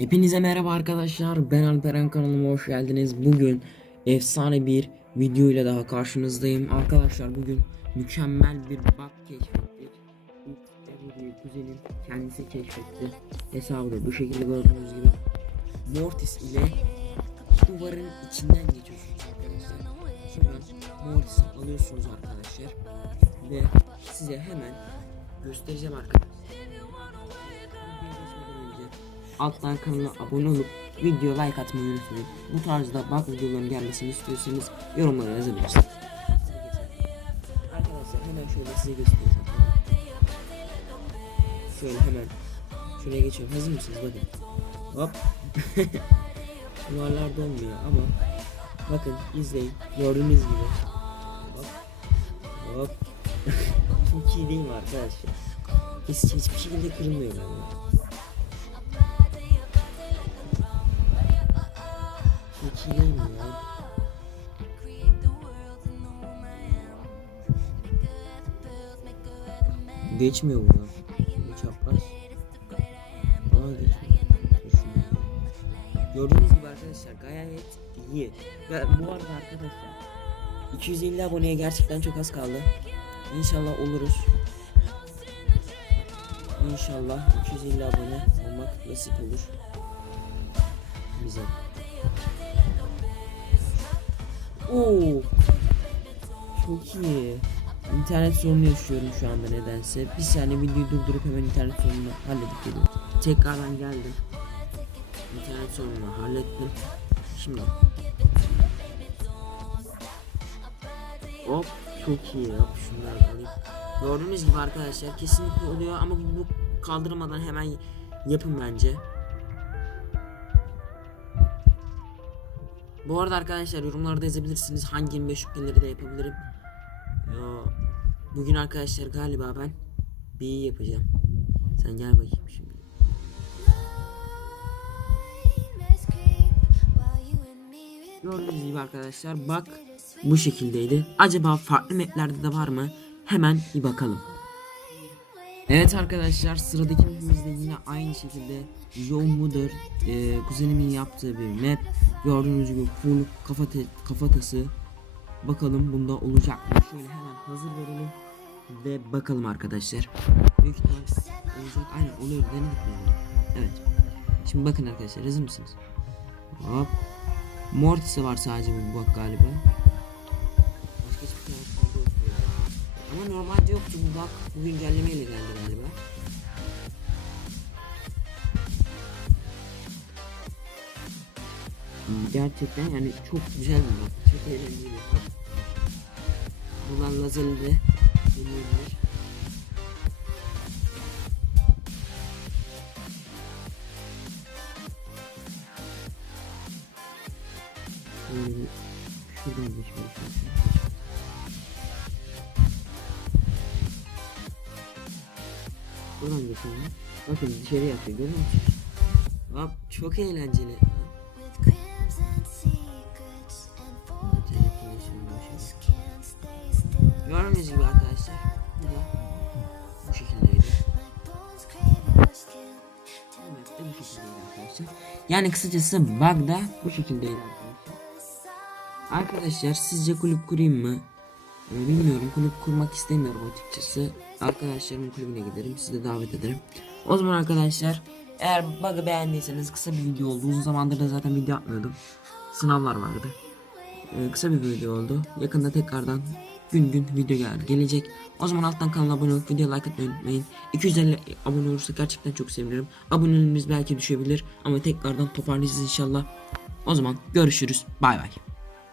Hepinize merhaba arkadaşlar. Ben Alperen kanalıma hoş geldiniz. Bugün efsane bir video ile daha karşınızdayım. Arkadaşlar bugün mükemmel bir bug keşfettik. Videoyu kuzenim kendisi keşfetti. Hesabı bu şekilde gördüğünüz gibi. Mortis ile duvarın içinden geçiyorsunuz arkadaşlar. Şuradan Mortis'i alıyorsunuz arkadaşlar. Ve size hemen göstereceğim arkadaşlar. Alttan kanala abone olup video like atmayı unutmayın. Bu tarzda bak videoların gelmesini istiyorsanız yorumlara yazabilirsiniz. Arkadaşlar hemen şöyle size göstereceğim. Şöyle hemen şuraya geçiyorum. Hazır mısınız? Bakın. Hop. Duvarlarda olmuyor ama bakın izleyin. Gördüğünüz gibi. Hop. Hop. Çok iyi değil mi arkadaşlar? Hiç, hiçbir şekilde kırılmıyor bende. Mi ya? Geçmiyor bunlar. Bu çapraz. Aa geçmiyor. Gördüğünüz gibi arkadaşlar gayet iyi. Ve bu arada arkadaşlar 250 aboneye gerçekten çok az kaldı. İnşallah oluruz. İnşallah 250 abone olmak nasip olur. Bize. Oo. Çok iyi. İnternet sorunu yaşıyorum şu anda nedense. Bir saniye videoyu durdurup hemen internet sorununu halledip geliyorum. Tekrardan geldim. İnternet sorununu hallettim. Şimdi. Hop çok iyi yap şunları. Gördüğünüz gibi arkadaşlar kesinlikle oluyor ama bu kaldırmadan hemen yapın bence. Bu arada arkadaşlar yorumlarda yazabilirsiniz hangi 25 şüpheleri de yapabilirim. Ya, bugün arkadaşlar galiba ben bir iyi yapacağım. Sen gel bakayım şimdi. Gördüğünüz gibi arkadaşlar bak bu şekildeydi. Acaba farklı maplerde de var mı? Hemen bir bakalım. Evet arkadaşlar sıradaki mapimiz de yine aynı şekilde Joe Mother e, kuzenimin yaptığı bir map. Gördüğünüz gibi full kafate, kafatası. Bakalım bunda olacak mı? Şöyle hemen hazır verelim ve bakalım arkadaşlar. Büyük ihtimal olacak. Aynen oluyor. Denedik yani. Evet. Şimdi bakın arkadaşlar hazır mısınız? Hop. Mortis'i var sadece bu bak galiba. Normalde yoktu bu bak. Bu güncellemeyle geldi galiba. Gerçekten yani çok güzel bir bak. Çok eğlenceli bir bak. Buradan lazerle de deneyebilir. Şöyle bir şuradan geçmeye çalışıyorum. Buradan geçelim. Bakın dışarı yapıyor görüyor musunuz? Bak çok eğlenceli. Gördüğünüz gibi arkadaşlar. Bu bu şekildeydi. Map de bu şekildeydi arkadaşlar. Yani kısacası bug da bu şekildeydi arkadaşlar. Arkadaşlar sizce kulüp kurayım mı? Ee, Bilmiyorum kulüp kurmak istemiyorum açıkçası. Arkadaşlarımın kulübüne giderim sizi de davet ederim. O zaman arkadaşlar eğer bug'ı beğendiyseniz kısa bir video oldu. Uzun zamandır da zaten video atmıyordum. Sınavlar vardı. Ee, kısa bir video oldu. Yakında tekrardan gün gün video gel gelecek. O zaman alttan kanala abone olup video like atmayı unutmayın. 250 abone olursa gerçekten çok sevinirim. Aboneliğimiz belki düşebilir ama tekrardan toparlayacağız inşallah. O zaman görüşürüz. Bay bay.